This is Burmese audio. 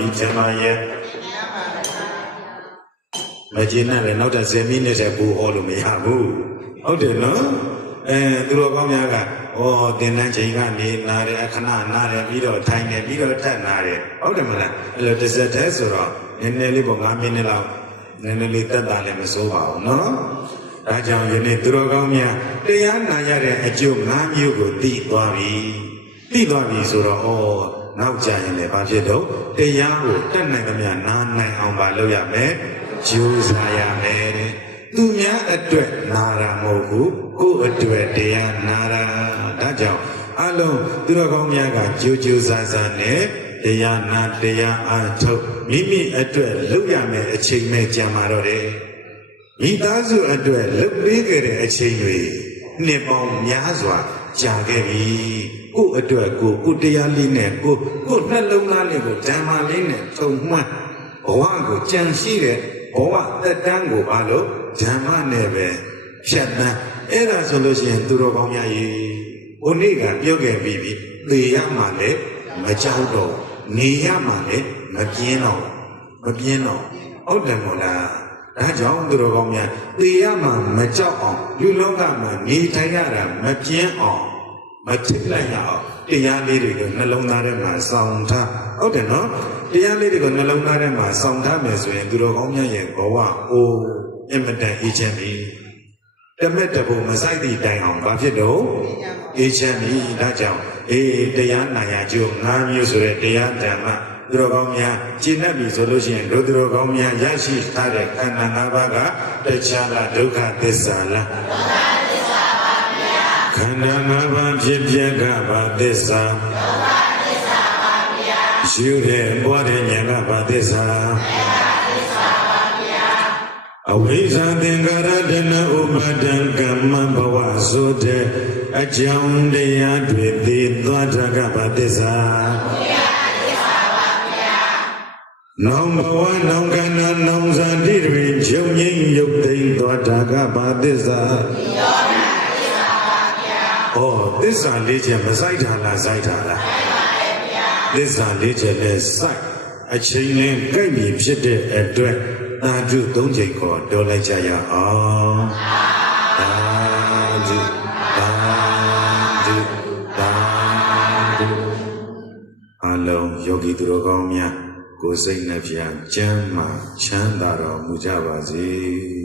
ပြီဂျမရဲ့မကျင်းနဲ့လည်းနောက်တဲ့10မိနစ်တည်းပူဟောလို့မရဘူးဟုတ်တယ်နော်သူတော်ကောင်းများကတင်တန်းချိန်ကနေနားတယ်အခဏနားတယ်ပြီးတော့ထိုင်တယ်ပြီးတော့ထက်နားတယ်ဟုတ်တယ်မလားအဲ့လိုတစ်စက်တည်းဆိုတော့နည်းနည်းလေးပေါ့9မိနစ်လောက်နည်းနည်းလေးတက်တာလည်းမစိုးပါဘူးနော်ဒါကြောင့်ယနေ့သူတော်ကောင်းများတရားနာရတဲ့အကျိုး5မျိုးကိုသိသွားပြီဆိုတော့နောက်ကြရင်လည်းဘာဖြစ်တော့တရားကိုတက်နိုင်သမျှနားနိုင်အောင်ပါလုပ်ရမယ်ကြိုးစားရမယ်တဲ့သူများအတွက်နာတာမဟုတ်ဘူးကိုယ့်အတွက်တရားနာတာဒါကြောင့်အလုံးသူတော်ကောင်းများကကြိုးစားစားနဲ့တရားနာတရားအားထုတ်မိမိအတွက်လုပ်ရမယ်အချိန်နဲ့ကြံပါတော့တယ်မိသားစုအတွက်လုပ်ပေးခဲ့တဲ့အချိန်တွေနှစ်ပေါင်းများစွာကြာခဲ့ပြီကိုယ့်အတွက်ကိုတရားလေးနဲ့ကိုနှလုံးသားလေးကိုဓမ္မလေးနဲ့ထုံမှန်းဘဝကိုကြံရှိတဲ့ဘဝသက်တမ်းကိုဘာလို့ဓမ္မနဲ့ပဲဖြတ်တန်းအဲ့ဒါဆိုလို့ရှိရင်သူတော်ကောင်းများကြီးဘုနေ့ကပြောခဲ့ပြီးပြီသေရမှလည်းမကြောက်တော့နေရမှလည်းမပြင်းတော့ဟုတ်တယ်မို့လားဒါကြောင့်သူတော်ကောင်းများသေရမှမကြောက်အောင်လူလောကမှာနေထိုင်ရတာမပြင်းအောင်မထိလိုက်ရအောင်တရားလေးတွေကိုနှလုံးသားထဲမှာစောင့်ထားဟုတ်တယ်နော်တရားလေးတွေကိုနှလုံးသားထဲမှာစောင့်ထားမယ်ဆိုရင်သူတော်ကောင်းများရဲ့ဘဝအင်မတန်အေးချမ်းပြီတမက်တဘုံမဆိုင်သည့်တိုင်အောင်ဘာဖြစ်တော့အေးချမ်းပြီဒါကြောင့်တရားနာရကျိုး5မျိုးဆိုတဲ့တရားဓမ္မသူတော်ကောင်းများကျင့်တတ်ပြီဆိုလို့ရှိရင်တို့သူတော်ကောင်းများရရှိထားတဲ့ခန္ဓာ5ပါးကတရားလားဒုက္ခသစ္စာလားခန္ဓာ5ပါးဖြစ်ပြကဘာသစ္စာရှုတဲ့ပွားတဲ့ဉာဏ်ကဘာသစ္စာအဝိဇ္ဇာသင်္ခါရတဏှာဥပါဒံကမ္မဘဝဆိုတဲ့အကြောင်းတရားတွေသိသွားတာကဘာသစ္စာနောင်ဘဝနောင်ခန္ဓာနောင်ဇာတိတွေချုပ်ငြိမ်းရုပ်သိမ်းသွားတာကဘာသစ္စာသစ္စာ၄ချက်မစိုက်တာလားစိုက်တာလားသစ္စာ၄ချက်နဲ့စိုက်အချိန်နဲ့ကြိုက်ပြီဖြစ်တဲ့အတွက်သာဓု၃ချိန်ခေါ်တော်လိုက်ကြရအောင်သာဓုအလုံးယောဂီသူတော်ကောင်းများကိုယ်စိတ်နှဖျားကျမ်းမာချမ်းသာတော်မူကြပါစေ